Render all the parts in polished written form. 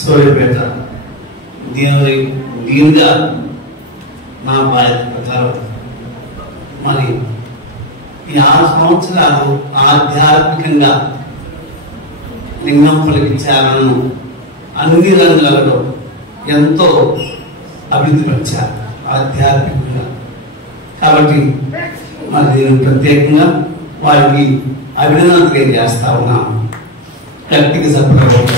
సూర్యపేట దీనిగా నా బాధ్యత ప్రకారం మరి ఈ 6 సంవత్సరాలు ఆధ్యాత్మికంగా లింగం పలికించాలను అన్ని రంగాలలో ఎంతో అభివృద్ధి పరిచారు ఆధ్యాత్మికంగా. కాబట్టి మరి నేను ప్రత్యేకంగా వారికి అభినందన తెలియజేస్తా ఉన్నాను. గట్టిగా సపోర్ట్.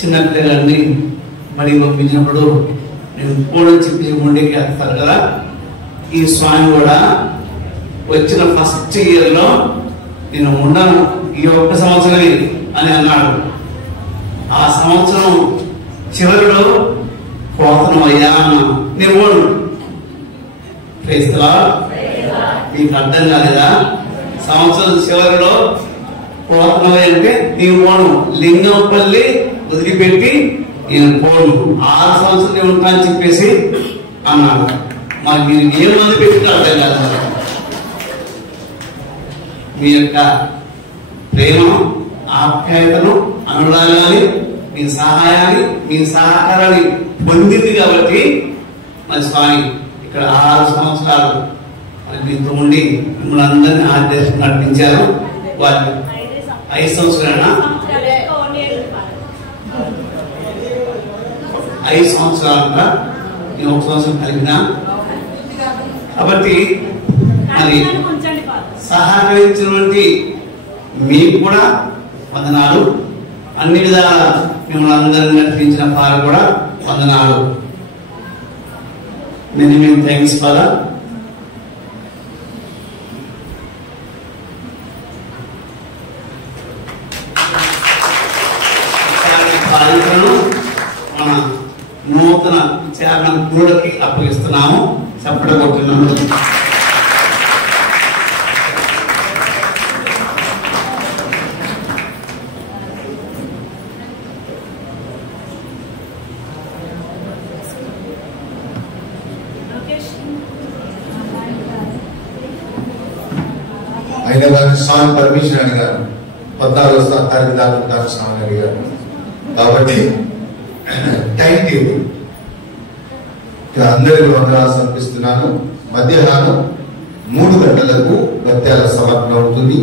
చిన్నపిల్లలన్నీ మరి పంపించినప్పుడు నేను కూడా చెప్పి ముందుకి వేస్తారు కదా. ఈ స్వామి కూడా వచ్చిన ఫస్ట్ ఇయర్లో నేను ఉండను ఈ 1 సంవత్సరమే అని అన్నాడు. ఆ సంవత్సరం చివరిలో పోతనం అయ్యా అన్నాను. నేను పోను. క్రైస్తవా మీకు అర్థం కాలేదా? సంవత్సరం చివరిలో పోతనం అంటే నీవు పోను, లింగంపల్లి వదిలిపెట్టి నేను పోను, 6 సంవత్సరాలు ఉంటా అని చెప్పేసి అన్నాడు. మరి మీరు ఏం మంది పెట్టినా అర్థం కాదు. మీ యొక్క ప్రేమ, ఆప్యాయతను, అనురాగాన్ని, మీ సహాయాన్ని, మీ సహకారాన్ని పొందింది కాబట్టి మరి స్వామి ఇక్కడ 6 సంవత్సరాలు మరి మీతో ఉండి మిమ్మల్ని అందరినీ ఆదేశం నడిపించారు. వారి 5 సంవత్సరాల 5 సంవత్సరాలుగా నేను 1 సంవత్సరం కలిగిన కాబట్టి మరి సహకరించినటువంటి మీకు కూడా వందనాలు. అన్ని విధాల మిమ్మల్ని అందరినీ నడిపించిన వారు కూడా వందనాలు. నేను థ్యాంక్స్ ఫర్ బాధ్యతలను మన నూతన చైర్మన్ కూడకి అప్పగిస్తున్నాము. చెప్పడబోతున్నాను. అయినా కానీ స్వామి పర్మిషన్ అడిగారు. 14వ తారీఖు దాకా ఉంటారు స్వామి అడిగారు. కాబట్టి టైం టేబుల్ ఇక్కడ అందరికీ వందనాలు సమర్పిస్తున్నాను. మధ్యాహ్నం 3 గంటలకు బత్యాల సమర్పణ అవుతుంది.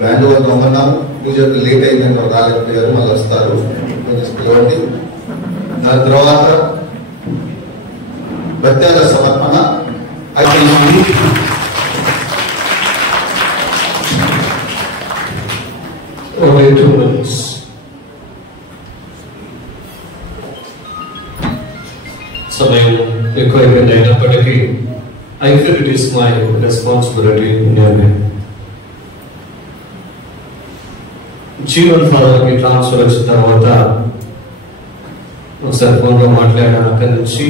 బ్యాండ్ వద్ద ఉన్నాము. పూజకు లేట్ అయిందని రాలేకపోయారు, మళ్ళీ వస్తారు. పిలవండి. దాని తర్వాత బత్యాల సమర్పణ అయిపోయింది. Only 2 minutes. సమయం ఎక్కువైపోయింది. అయినప్పటికీ I feel it is my responsibility in Jeevan ఫాదర్కి ట్రాన్స్ఫర్ వచ్చిన తర్వాత ఒకసారి ఫోన్లో మాట్లాడాను. అక్కడి నుంచి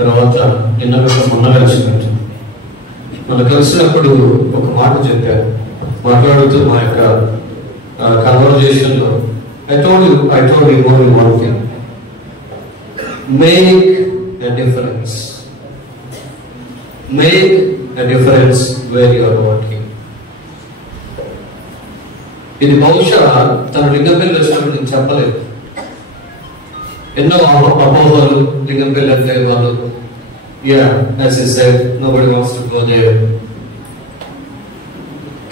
తర్వాత నిన్న మొన్న కలిసినట్టు మనం కలిసినప్పుడు ఒక మాట చెప్పారు. మాట్లాడుతూ మా యొక్క కన్వర్జేషన్లో I told you only one thing. Make a difference. Make a difference where you are working. ఇది బహుశా తన లింగంపల్లి రెస్టారెంట్ నేను చెప్పలేదు. ఎన్నో అపోహలు లింగంపల్లి అంటే వాళ్ళు as I said, nobody wants to go there.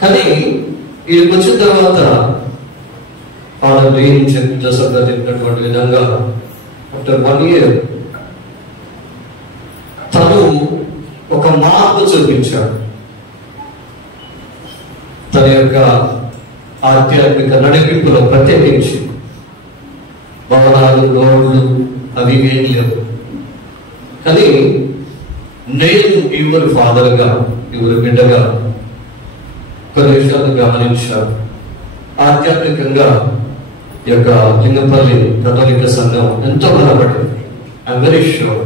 కానీ వీడికి వచ్చిన తర్వాత ఫాదర్ జోసెఫ్ గారు చెప్పినటువంటి విధంగా ఆఫ్టర్ 1 year తను ఒక మార్పు చూపించాడు. తన యొక్క ఆధ్యాత్మిక నడిపింపులో ప్రత్యేకించి భవనాలు, రోడ్లు అవి ఏం లేవు. కానీ నేను ఎవరి ఫాదర్గా, ఎవరి బిడ్డగా కొన్ని విషయాలను గమనించాను. ఆధ్యాత్మికంగా ఈ యొక్క లింగంపల్లి కథోలిక సంఘం ఎంతో బలపడింది. I'm very sure,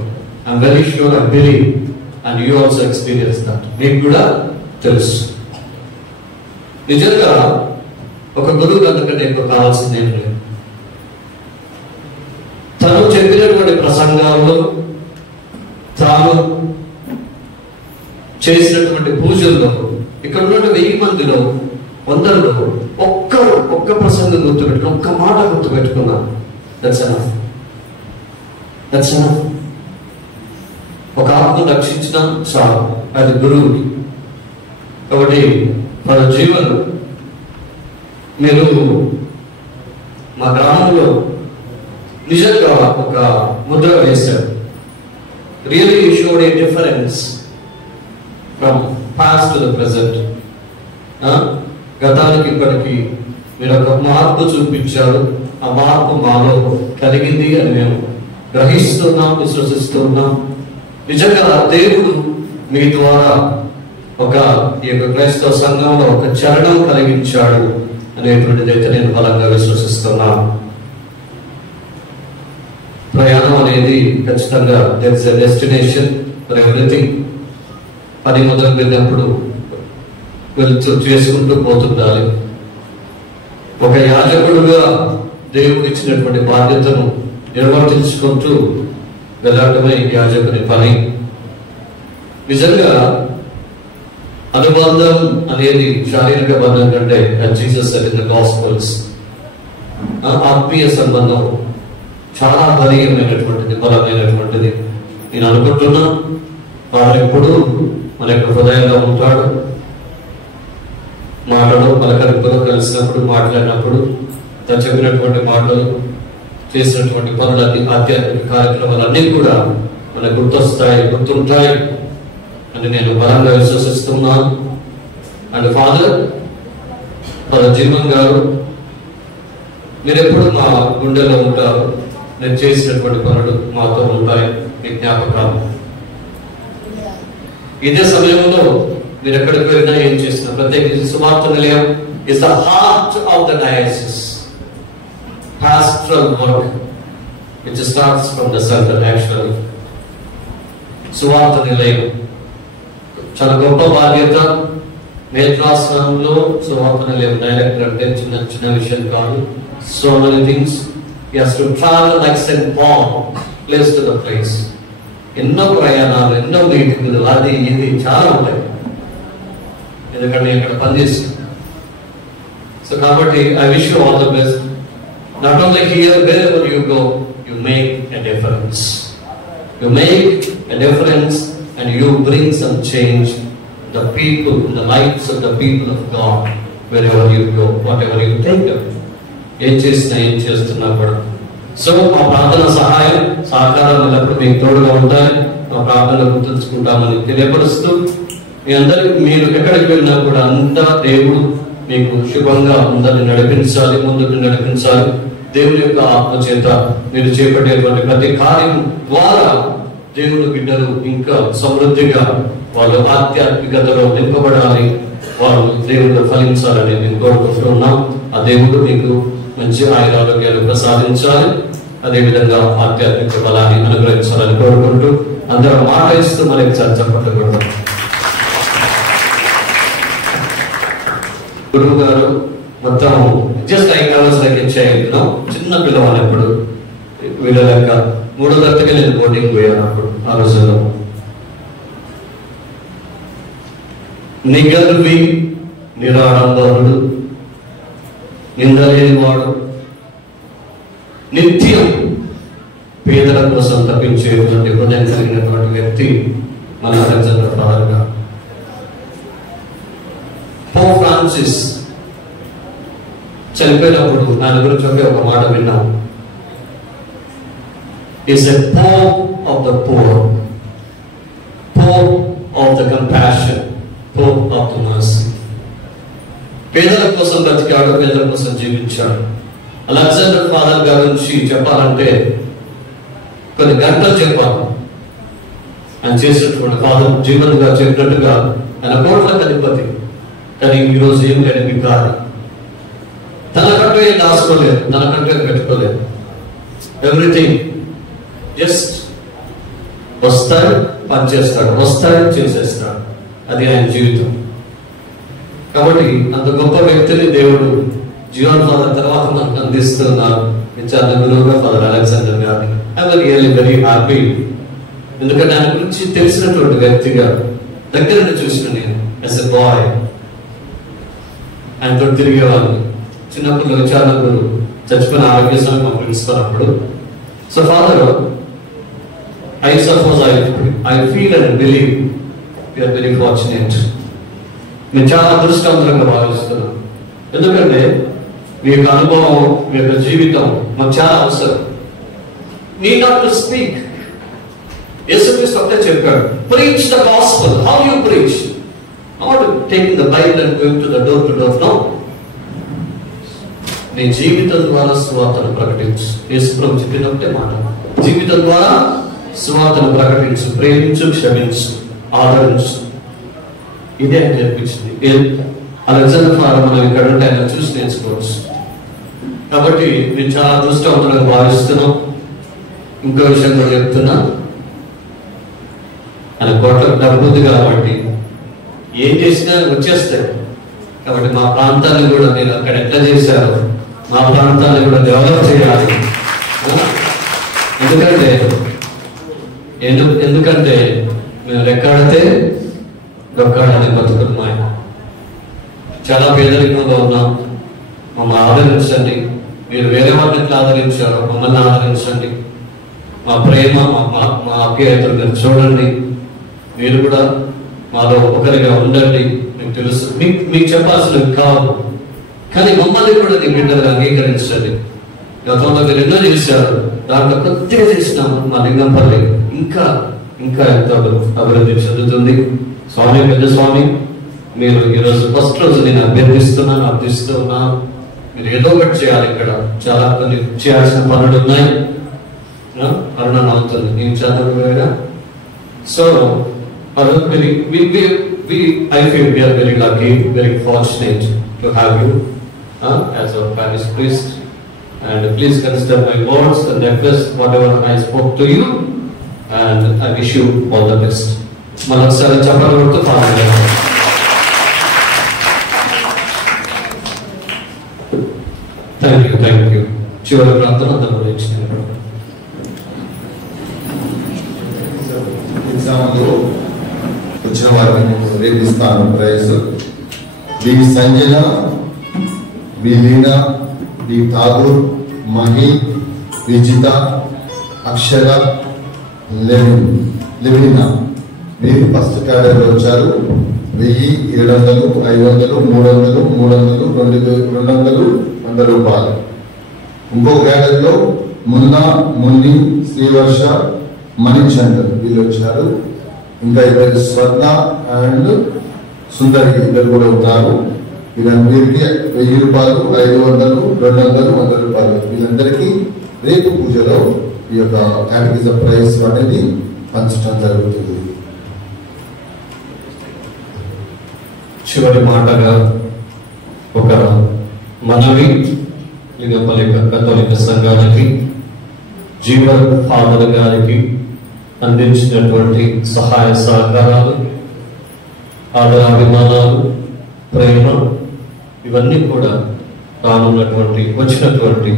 I believe and you also experience that. మీకు కూడా తెలుసు. నిజంగా ఒక గురువు అంతకంటే ఎక్కువ కావాల్సింది ఏం లేదు. తను చెప్పినటువంటి ప్రసంగాల్లో, తాను చేసినటువంటి పూజల్లో, ఇక్కడ ఉన్న 1000 మందిలో 100లో ఒక్క ఒక్క ప్రసంగం గుర్తుపెట్టుకున్నా, ఒక్క మాట గుర్తుపెట్టుకున్నా, దట్స్ ఎనఫ్. That's enough. ఒక ఆత్మను రక్షించిన చాలు, అది గురువుకి. కాబట్టి మన జీవనం, మీరు మా గ్రామంలో నిజంగా ఒక ముద్ర వేశారు. Really showed a difference from past to the present. గతానికి ఇప్పటికి మీరు ఒక మార్పు చూపించారు. ఆ మార్పు మాలో కలిగింది అని మేము గ్రహిస్తున్నాం, విశ్వసిస్తున్నాం. నిజంగా దేవుడు మీ ద్వారా ఈ యొక్క క్రైస్తవ సంఘంలో ఒక చరణం కలిగించాడు అనేటువంటిది అయితే నేను బలంగా విశ్వసిస్తున్నాను. ప్రయాణం అనేది ఖచ్చితంగా there is a destination for everything. పని మొదలు పెట్టినప్పుడు వెళ్తూ చేసుకుంటూ పోతుండాలి. ఒక యాజకుడుగా దేవుడు ఇచ్చినటువంటి బాధ్యతను నిర్వర్తించుకుంటూ వెళ్ళడమే యాజకుని పని. నిజంగా అనుబంధం అనేది శారీరక బంధం కంటే, Jesus said in the gospels, ఆత్మీయ సంబంధం చాలా బలీయమైనటువంటిది, బలమైనటువంటిది. నేను అనుకుంటున్నా వారు ఎప్పుడు మన యొక్క హృదయంలో ఉంటాడు. మాటలు పలకరింపులో కలిసినప్పుడు, మాట్లాడినప్పుడు, తను చెప్పినటువంటి మాటలు, చేసినటువంటి పనులన్నీ, ఆధ్యాత్మిక కార్యక్రమాలన్నీ కూడా మనకు గుర్తుంటాయి అని నేను బలంగా విశ్వసిస్తున్నాను. అండ్ ఫాదర్ జీవన్ గారు, మీరు ఎప్పుడు మా గుండెలో ఉంటారు. నేను చేసినటువంటి పనులు మాతో ఉంటాయి, మీ జ్ఞాపకాలు. ఇదే సమయంలో మీరు ఎక్కడికి వెళ్ళినా, ఏం చేసినా, ప్రత్యేకించి సువార్త నిలయం is the heart of the diocese. Pastoral work which starts from the centre. Actually సువార్త నిలయం చాలా గొప్ప బాధ్యత. మేత్రాశ్రమంలో సువార్త నిలయం డైరెక్టర్ అంటే చిన్న చిన్న విషయం కాదు. So many things he has to travel like St. Paul, place to the place. ఎన్నో ప్రయాణాలు, ఎన్నో మీటింగ్లు, అది ఇది చాలా ఉంటాయి. ఎందుకంటే ఇక్కడ పనిచేస్తాం. సో కాబట్టి I wish you all the best. Not only here, wherever you go, you make a difference. You make a difference and you bring some change the people, in the lives of the people of God, wherever you go, whatever you take them. ఏం చేసినా, ఏం చేస్తున్నా కూడా. So మా ప్రార్థన సహాయం సహకారాలు ఎల్లప్పుడూ మీకు తోడుగా ఉంటాయి. మా ప్రార్థనలు గుర్తుంచుకుంటామని తెలియపరుస్తూ, మీ అందరికి మీరు ఎక్కడికి వెళ్ళినా కూడా అంతా దేవుడు మీకు శుభంగా అందరిని నడిపించాలి, ముందుకు నడిపించాలి. దేవుని యొక్క ఆత్మ చేత మీరు చేపట్టేటువంటి ప్రతి కార్యం ద్వారా దేవుడు బిడ్డలు ఇంకా సమృద్ధిగా వాళ్ళు ఆధ్యాత్మికతలో నింపబడాలి, వాళ్ళు దేవుడు ఫలించాలని నేను కోరుకుంటున్నాం. ఆ దేవుడు మీకు మంచి ఆయురారోగ్యాలు ప్రసాదించాలి, అదేవిధంగా ఆధ్యాత్మిక బలాన్ని అనుగ్రహించాలని కోరుకుంటూ అందరం మాట ఇస్తూ మనకి చర్చపడకూడదు. గురువు గారు మొత్తం జస్ట్ చిన్న పిల్లవాళ్ళప్పుడు వీళ్ళ లెక్క 3వ తరగతికి నేను బోర్డింగ్ పోయాను. అప్పుడు ఆ రోజుల్లో నిగర్వి నిరాడంబరుడు, నిందలేనివాడు, నిత్యం పేదల కోసం తప్పించేటువంటి హృదయం కలిగినటువంటి వ్యక్తి మన అలెగ్జాండర్ ఫాదర్ గారు. పోప్ ఫ్రాన్సిస్ చనిపోయినప్పుడు ఆయన గురించి ఒక మాట విన్నాం. Is a Pope of the poor, Pope of the compassion, Pope of the mercy. పేదల కోసం బ్రతికాడు, పేదల కోసం జీవించాడు. అలెగ్జాండర్ ఫాదర్ గారి నుంచి చెప్పాలంటే కొన్ని గంటలు చెప్పాలి. ఆయన చేసినటువంటి ఫాదర్ జీవన్ గారు చెప్పినట్టుగా ఆయన కోట్ల అధిపతి, కానీ ఈరోజు ఏం లేని వికారి. తనకంటూ ఏం దాచుకోలేదు, తనకంటూ ఏం పెట్టుకోలేదు. ఎవ్రీథింగ్ జస్ట్ వస్తాడు, పనిచేస్తాడు, వస్తాడు, చేసేస్తాడు. అది ఆయన జీవితం. కాబట్టి అంత గొప్ప వ్యక్తిని దేవుడు జీవన్ ఫాదర్ తర్వాత మనకు అందిస్తున్నారు. గురువుగా ఫాదర్ అలెగ్జాండర్ గారిని ఐ రియల్లీ వెరీ హ్యాపీ. ఎందుకంటే ఆయన గురించి తెలిసినటువంటి వ్యక్తిగా దగ్గర చూసిన నేను యాజ్ ఎ బాయ్ ఆయనతో తిరిగేవాళ్ళని చిన్నప్పుడు విచారణకు చచ్చిపోయిన ఆరోగ్య స్వామి మా ప్రిన్సిపల్ అప్పుడు. So father, I feel and believe we are very fortunate. నేను చాలా అదృష్టవంతంగా భావిస్తున్నాను. ఎందుకంటే మీ యొక్క అనుభవం, మీ యొక్క జీవితం మాకు చాలా అవసరం. Need not to speak. యేసుక్రీస్తు ఒకటే చెప్పాడు, preach the gospel. How you preach? Not taking the Bible and going to the door to door. No. నీ జీవితం ద్వారా సువార్తను ప్రకటించు. యేసుప్రభు చెప్పిన ఒకటే మాట, జీవితం ద్వారా సువార్తను ప్రకటించు, ప్రేమించు, క్షమించు, ఆదరించు. ఇదే అని చెప్పించింది. అలెగ్జాండర్ ఫారం మనం ఇక్కడ ఉంటే ఆయన చూసి నేర్చుకోవచ్చు. కాబట్టి నేను చాలా అదృష్టవంతులుగా భావిస్తున్నాం. ఇంకో విషయం కూడా చెప్తున్నా, ఆయన కోట్లకు డబ్బు ఉంది కాబట్టి ఏం చేసినా వచ్చేస్తాయి. కాబట్టి మా ప్రాంతాన్ని కూడా నేను అక్కడ ఎట్లా చేశారో మా ప్రాంతాన్ని కూడా డెవలప్ చేయాలి. ఎందుకంటే మేము రెక్కాడితే డొక్కాడని బతుకుతున్నాయి. చాలా పేదరికంగా ఉన్నాం. మమ్మల్ని ఆదరించండి. మీరు వేరే వాళ్ళని ఎట్లా ఆదరించారో మమ్మల్ని ఆదరించండి. మా ప్రేమ, మా ఆప్యాయతలు మీరు చూడండి. మీరు కూడా మాలో ఒకరిగా ఉండండి. మీకు తెలుసు, మీకు చెప్పాల్సినవి కావు, కానీ మమ్మల్ని కూడా నీ బిడ్డలుగా అంగీకరించండి. గతంలో మీరు ఎన్నో చేశారు, దాంట్లో కొద్దిగా చేసినాము. మా లింగంపల్లి ఇంకా ఇంకా ఎంతో అభివృద్ధి చెందుతుంది. స్వామి, పెద్ద స్వామి, మీరు ఈరోజు ఫస్ట్ రోజు నేను అర్థిస్తూ ఉన్నాను. మీరు ఏదో ఒకటి చేయాలి. ఇక్కడ చాలా కొన్ని చేయాల్సిన పనులు ఉన్నాయి. అరుణ అవుతుంది, నేను చదువుగా. So I feel we are very lucky, very fortunate to have you as our parish priest. And please consider my words and request whatever I spoke to you. And I wish you all the best. Malakshara Chaparvartu Father. Thank you. Chivara Prantana Dhammarechi. ఎగ్జామ్లో వచ్చిన వారిని రేపిస్తాను. Praise వి సంజన, వి లీనా, వి ఠాగూర్, మహి, విజిత, అక్షర, లెవినా వీరు first క్యాడర్లో వచ్చారు. 1000, 700, 500, 300, 200, 100 రూపాయలు. ఇంకో క్యాడర్లో మున్నా, మున్ని, శ్రీవర్ష, మణిచందర్ వీళ్ళు వచ్చారు. ఇంకా ఇద్దరు స్వర్ణ అండ్ సుందరి ఇద్దరు కూడా ఉన్నారు. వీళ్ళందరికీ 1000 రూపాయలు, 500, 200, 100 రూపాయలు. వీళ్ళందరికీ రేపు పూజలో ఈ యొక్క కేటగిజం ప్రైజ్ అనేది పంచడం జరుగుతుంది. చివరి మాటగా ఒక మనవి, లింగంపల్లి కథోలిక సంఘానికి, జీవన్ ఫాదర్ గారికి అందించినటువంటి సహాయ సహకారాలు, ఆదరాభిమానాలు, ప్రేమ, ఇవన్నీ కూడా వచ్చినటువంటి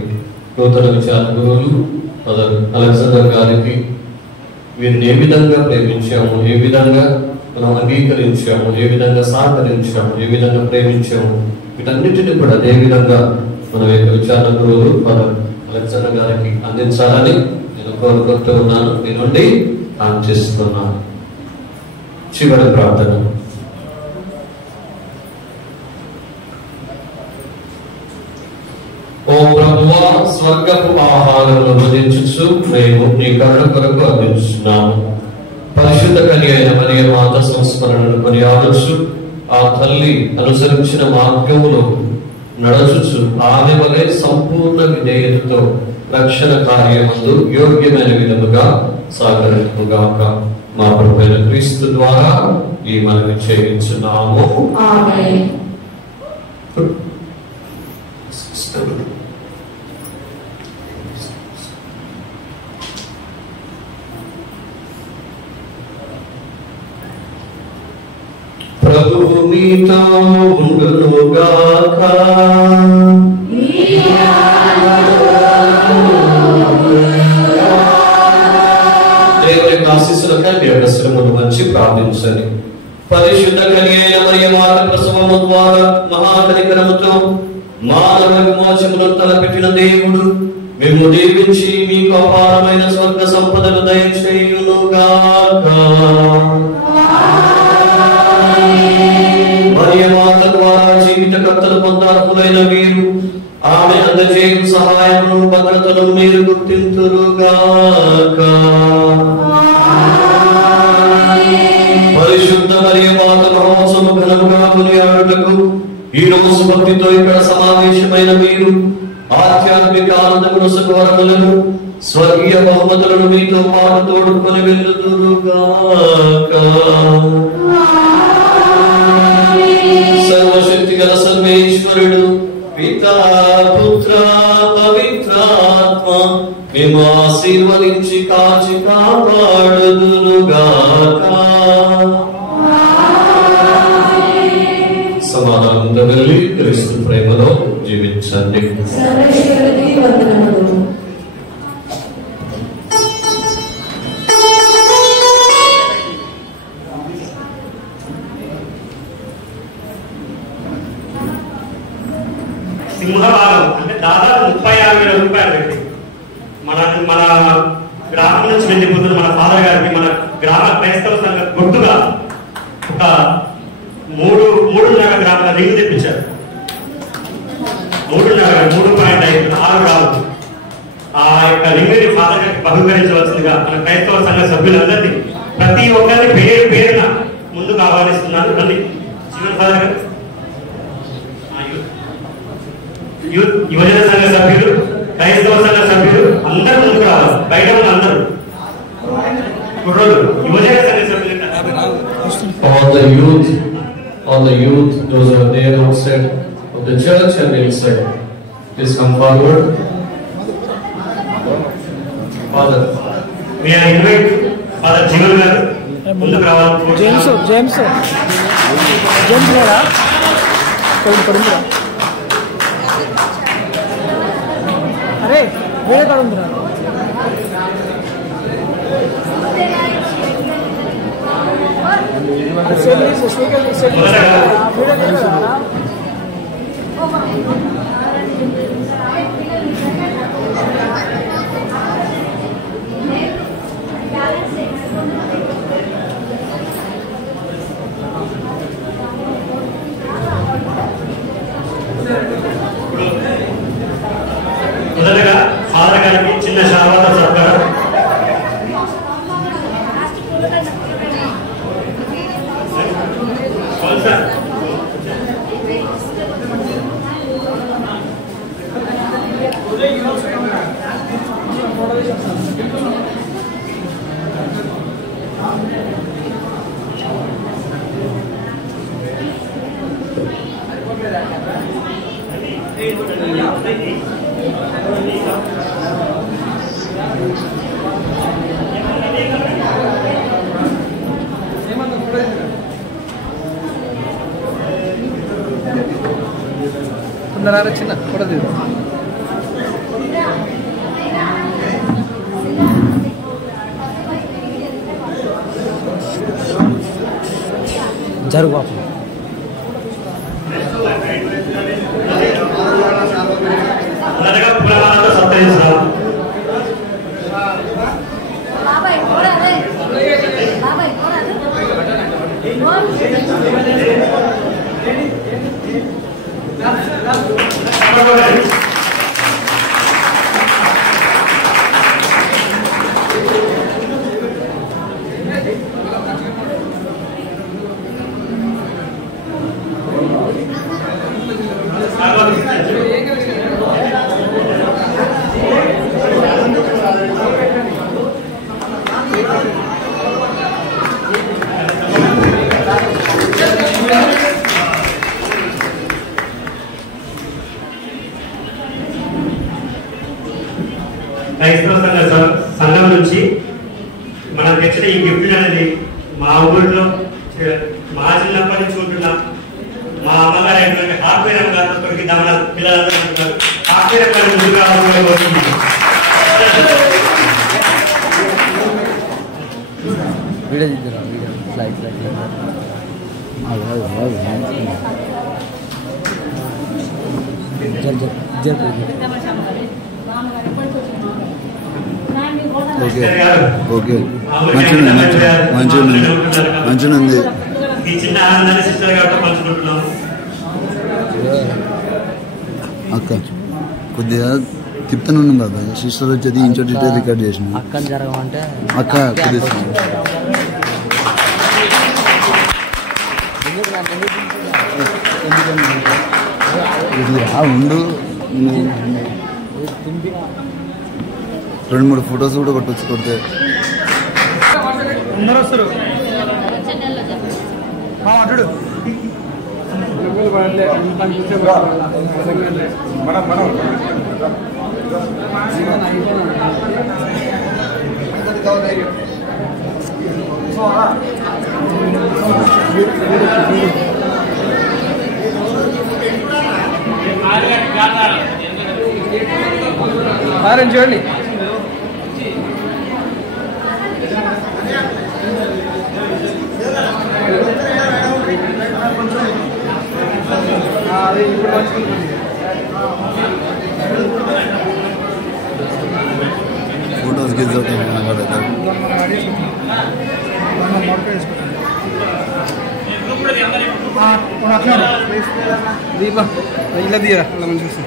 నూతన విచార గురువులు ఫాదర్ అలెగ్జాండర్ గారికి, వీరిని ఏ విధంగా ప్రేమించాము, ఏ విధంగా మనం అంగీకరించాము, ఏ విధంగా సహకరించాము, ఏ విధంగా ప్రేమించాము, వీటన్నిటిని కూడా అదే విధంగా మన యొక్క విచారణ గురువులు ఫాదర్ అలెగ్జాండర్ గారికి అందించాలని నేను కోరుకుంటూ ఉన్నాను. మీ నుండి ఆశిస్తున్నాను. చివరి ప్రార్థన. ఓ ప్రభువా, స్వర్గపు ఆహారమును భుజించుచు మేము నీ కరుణ కొరకు అందించున్నాము. పరిశుద్ధ కన్య అయిన మరియ మాత సంస్మరణను కొనియాడొచ్చు. ఆ తల్లి అనుసరించిన మార్గములో నడుచుచు ఆమె వలె సంపూర్ణ విధేయతతో రక్షణ కార్యమందు యోగ్యమైన విధముగా సహకరించుగాక. మా ప్రభువైన క్రీస్తు ద్వారా ఈ మనవి చేయించున్నాము. ఆమేన్. ప్రభువు మీతో ఉండునుగాక. దేవుని ఆశీస్సులకై మీ యొక్క శ్రమను మంచి ప్రార్థించండి. పరిశుద్ధ కన్య అయిన మరియ మాత ప్రసవము ద్వారా మహాకనికరముతో మానవ జగత్తును తలపెట్టిన దేవుడు మేము దీవించి మీకు అపారమైన స్వర్గ సంపదలు దయచేయునుగాక. మరియమాత ద్వారా జీవితకర్తలు పొందార్హులైన మీరు ఆమె అందజేయు సహాయమును భద్రతను మీరు గుర్తింతురుగాక. పరిశుద్ధ మరియమాత మహోత్సవ ఘనముగా కొనియాడుటకు ఈ రోజు భక్తితో ఇక్కడ సమావేశమైన మీరు ఆధ్యాత్మిక ఆనందమును సుఖవరములను స్వర్గీయ బహుమతులను మీతో పాటు తోడుకొని వెళ్ళుదురుగాక. సర్వశక్తి గల సర్వేశ్వరుడు పితా పుత్ర పవిత్రాత్మ మేము ఆశీర్వదించి కాచి కాపాడుదురుగాక. సమాధానంతో వెళ్ళి క్రీస్తు ప్రేమలో జీవించండి. సింహభాగం అంటే దాదాపు 36,000 రూపాయలు పెట్టి మన గ్రామం నుంచి వెళ్ళిపోతున్న మన ఫాదర్ గారికి మన గ్రామ క్రైస్తవ సంఘ గుర్తుగా ఒక 3.5 గ్రాముల రింగు తెప్పించారు. 3.5 గ్రాములు. ఆ యొక్క రింగుని ఫాదర్ గారికి బహుకరించవలసిందిగా మన క్రైస్తవ సంఘ సభ్యులందరినీ ప్రతి ఒక్కరిని పేరు పేరున ముందుకు ఆహ్వానిస్తున్నాను. రండి జీవన్ ఫాదర్ గారు, యువజన సంఘ సభ్యులు, క్రైస్తవ సంఘ సభ్యులు అందరూ ముందుకు రావాలి. బయట ఉన్న అందరూ యువజన సంఘ సభ్యులు. All the youth, those who are there outside of the church and inside, please come forward. Father, may I invite Father Jivan garu munduku ravali. James lera kodundra are vere kodundra మొదటగా father గారికి చిన్న శాల్వాతో సత్కారం. కొందరు చిన్న కూడా జరుగు బాబు. మొదటగా పురాణాలతో సత్కరించాలి. క్రైస్తవ సంఘం నుంచి మనం తెచ్చిన ఈ గిఫ్ట్ అనేది మా ఊళ్ళో మా చిన్నప్పటి నుంచి ఉంటున్నా మా అమ్మగారు అయినటువంటి హార్ట్వేర్ గారితో దమన పిల్లలందరూ ఉంటున్నారు. హార్ట్వేర్ గారి ముందుగా వస్తుంది. ఓకే ఓకే మంచిగా ఉంది. ఈ చిన్న ఆనందాన్ని సిస్టర్ గారితో పంచుకుంటున్నాం. అక్క కొద్దిగా తిప్పుతూనే ఉన్నాం కదా, సిస్టర్ వచ్చేది ఇంచోటి రికార్డ్ చేసిన అక్క జరగమంటే అక్క కొద్దిగా ఉండు. 2-3 ఫొటోస్ కూడా కొట్టచ్చు. కొడితే చూడండి. ఫొటోస్ గిజ్ దీప ఇలా తీయరా అలా మంచి చూస్తాం.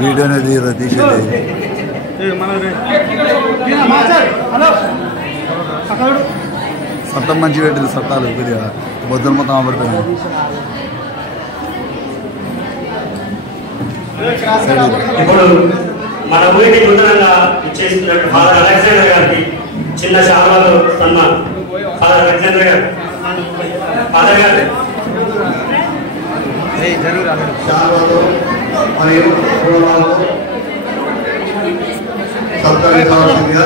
వీడియో అనేది తీసేది చట్టం మంచి పెట్టింది. చట్టాలు కొద్దిగా బొద్దలు మొత్తం ఆపడిపోయినాయి. ఇప్పుడు మన ఊరికి నూతనంగా ఇచ్చేస్తున్నట్టు ఫాదర్ అలెగ్జాండర్ గారికి చిన్న శాలలో సన్మానం. ఫాదర్ అలెగ్జాండర్ గారు, ఫాదర్ గారు శాలువాతో మరియు పూలమాలతో సత్కరించవలసిందిగా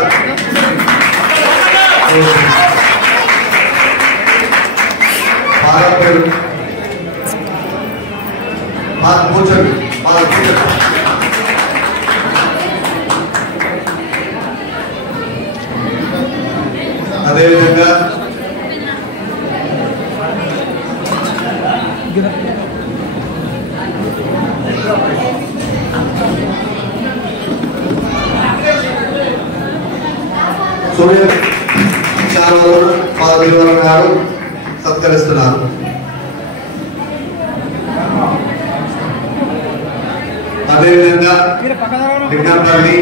ఫాదర్ పేరు కూర్చోండి. ఫాదర్ కూర్చోండి. అదేవిధంగా సూర్య శాలువాలు ఫాదర్ గారు సత్కరిస్తున్నారు. అదేవిధంగా లింగంపల్లి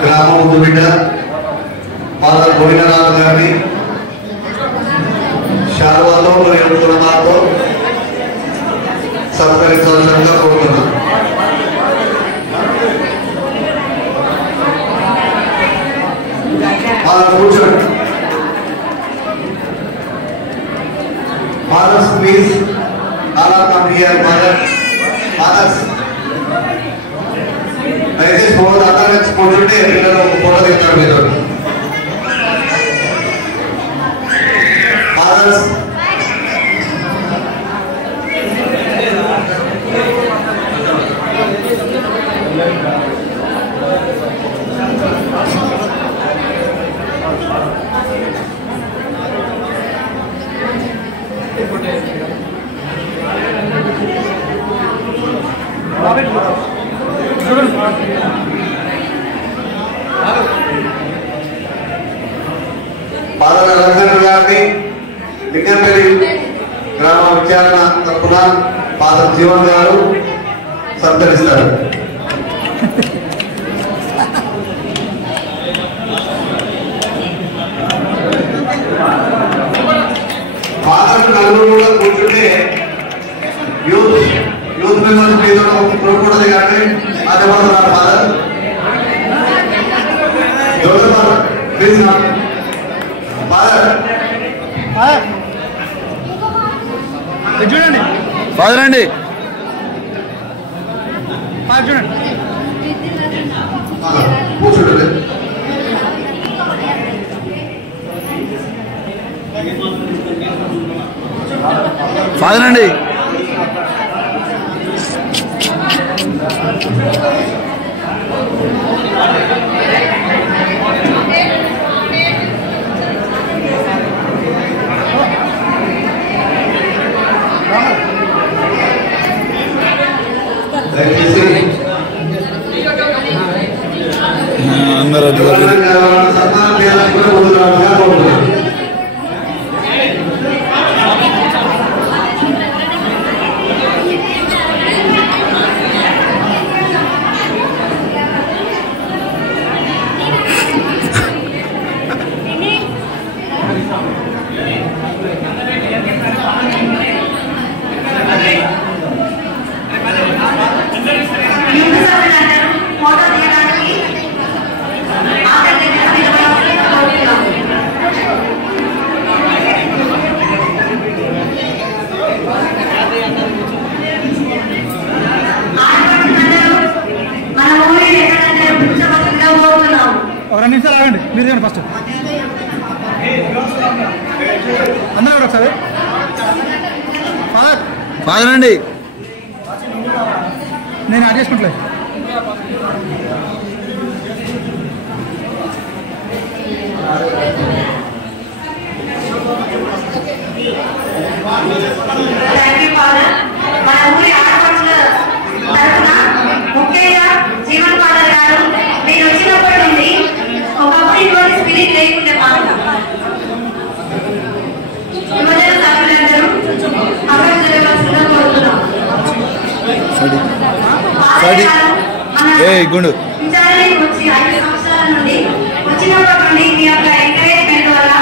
గ్రామ ముందు బిడ్డ ఫాదర్ గోవిందరాజు గారిని శాలువాలో మరియు పూలమాలతో సత్కరించవలసిందిగా కోరుతున్నాను. ఫాదర్ కూర్చోండి. Fathers please all come here. Fathers దయచేసి ఫోటో అందరూ కూర్చుంటే పిల్లలు ఫోటో తీస్తారు. మీరు ఫాదర్స్ ఫాదర్ అలెగ్జాండర్ గారిని లింగంపల్లి గ్రామ విచారణ తరఫున ఫాదర్ జీవన్ గారు సత్కరిస్తారు. ఫాదర్ నలుగురు కూడా కూర్చుంటే యూత్ మెంబర్స్ మీద కూడదు కానీ అదే ఫాదర్ ప్లీజ్ చూడండి ఫాదర్ అండి. చూడండి కూర్చోండి. ఫాదర్ అండి. అందరూ ఒక 2 నిమిషాలు ఆగండి, మీరు దిగండి ఫస్ట్. అందరూ ఒకసారి ఫాదర్ అండి, నేను యాడ్ చేసుకుంటలే. మన ఊరి ఆడపడుచుల తరఫున ముఖ్యంగా జీవన్ ఫాదర్ గారు నేను వచ్చినప్పటి నుండి ఒకప్పుడు ఇటువంటి స్పిరిట్ లేకుండే యువజన సభ్యులందరూ అక్కడ జరగాల్సిందిగా కోరుతున్నాం. గుండు వచ్చి 5 సంవత్సరాల నుండి వచ్చినప్పటి నుండి మీ యొక్క ఎంకరేజ్మెంట్ వల్ల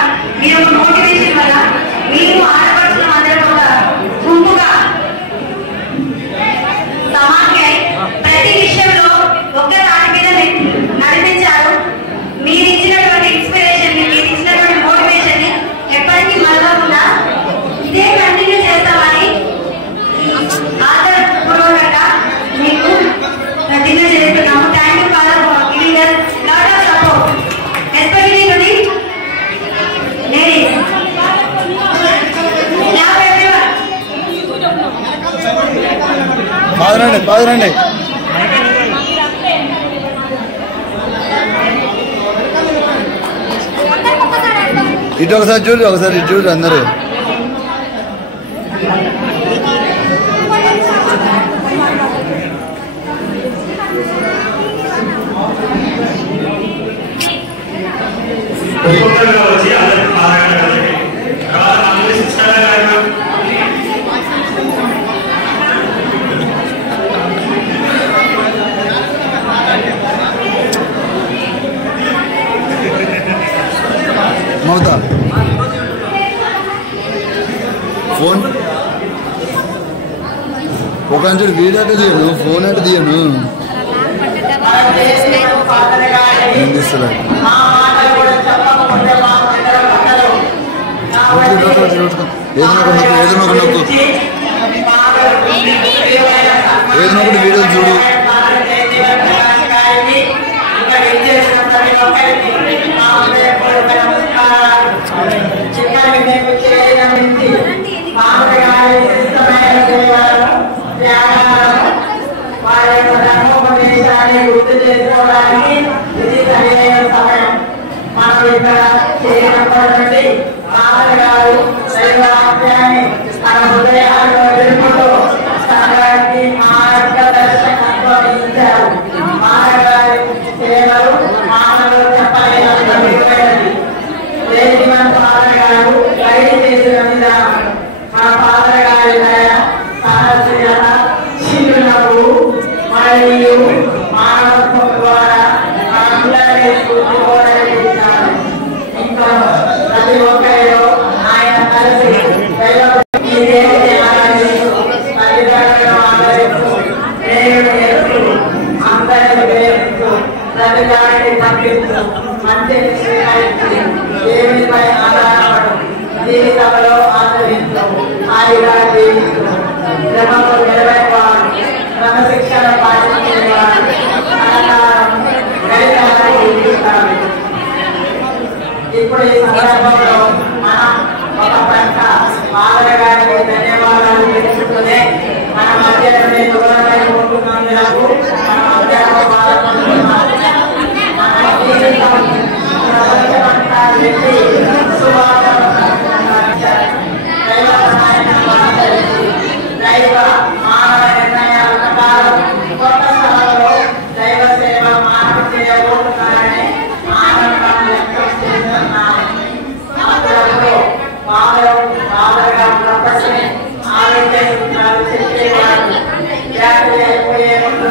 మీ యొక్క మోటివేషన్ వల్ల మీరు ఆడపడుచుల అందరూ ఒక గుంపుగా సమాఖ్య ప్రతి విషయంలో ఒక్క దాని మీద నడిపించారు. మీరు ఇచ్చినటువంటి ఇన్స్పిరేషన్ ని, మీరు ఇచ్చినటువంటి మోటివేషన్ ని ఎప్పటికీ మరవకుండా ఇదే కంటిన్యూ చేస్తామని ఆదరపూర్వకంగా మీకు కంటిన్యూ చేస్తున్నాము. Thank you father for giving us lot of support, especially to the ladies. Now everyone. Father అండి ఇటు ఒకసారి చూడు, ఒకసారి ఇటు చూడు అందరూ. మమతా ఫోన్ ఒక అంచెడు వీడియో అంటే తీయను, ఫోన్ అంటే తీయను. ఏం తీస్తున్నా ఏదైనా ఒకటి వీడియో చూడు. గుర్తు చేసుకోవడానికి ఇది సరైన సమయం. మనం ఇక్కడ చేయనప్పటి ఫాదర్ గారు దైవాన్ని మన హృదయాల్లో వెలుగుతూ సంఘానికి మార్గదర్శకత్వం ఇచ్చారు. ఫాదర్ గారి సేవలు మానవులు చెప్పలేనంత విలువైనది. జీవన్ ఫాదర్ గారు గైడ్ చేసిన విధానం, మన ఫాదర్ గారి దయ, సహజత, చిరునవ్వు మరియు మానవత్వం ద్వారా మనందరినీ స్ఫూర్తిపోయిస్తారు. ఇంకా ప్రతి ఒక్కరిలో ఆయన కలిసి తల్లిదండ్రులను ఆదరిస్తూ అందరిని ప్రేమిస్తూ ప్రతిదాన్ని తప్పిస్తూ మంచిని స్వీకరిస్తూ దేవునిపై ఆధారపడు జీవితంలో ఆచరిస్తూ హాయిగా జీవిస్తూ శ్రమకు నిలబెట్టేవాడు, క్రమశిక్షణ పాటించేవాడు, జీవిస్తాడు. ఇప్పుడు ఈ సందర్భంలో మనం ఒక ప్రక్క ఫాదర్ గారికి ధన్యవాదాలు తెలుసుకునే మన మధ్య దూరంగా ఉంటున్నందుకు అప్పటికే ఆరోగ్య సూత్రాలు చెప్పేవారు. వ్యాధులు అయిపోయే ముందు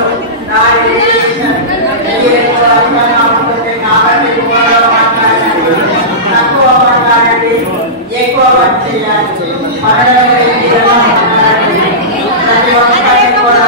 తక్కువ మాట్లాడండి, ఎక్కువ వర్క్ చేయాలి. ప్రతి ఒక్కరికి కూడా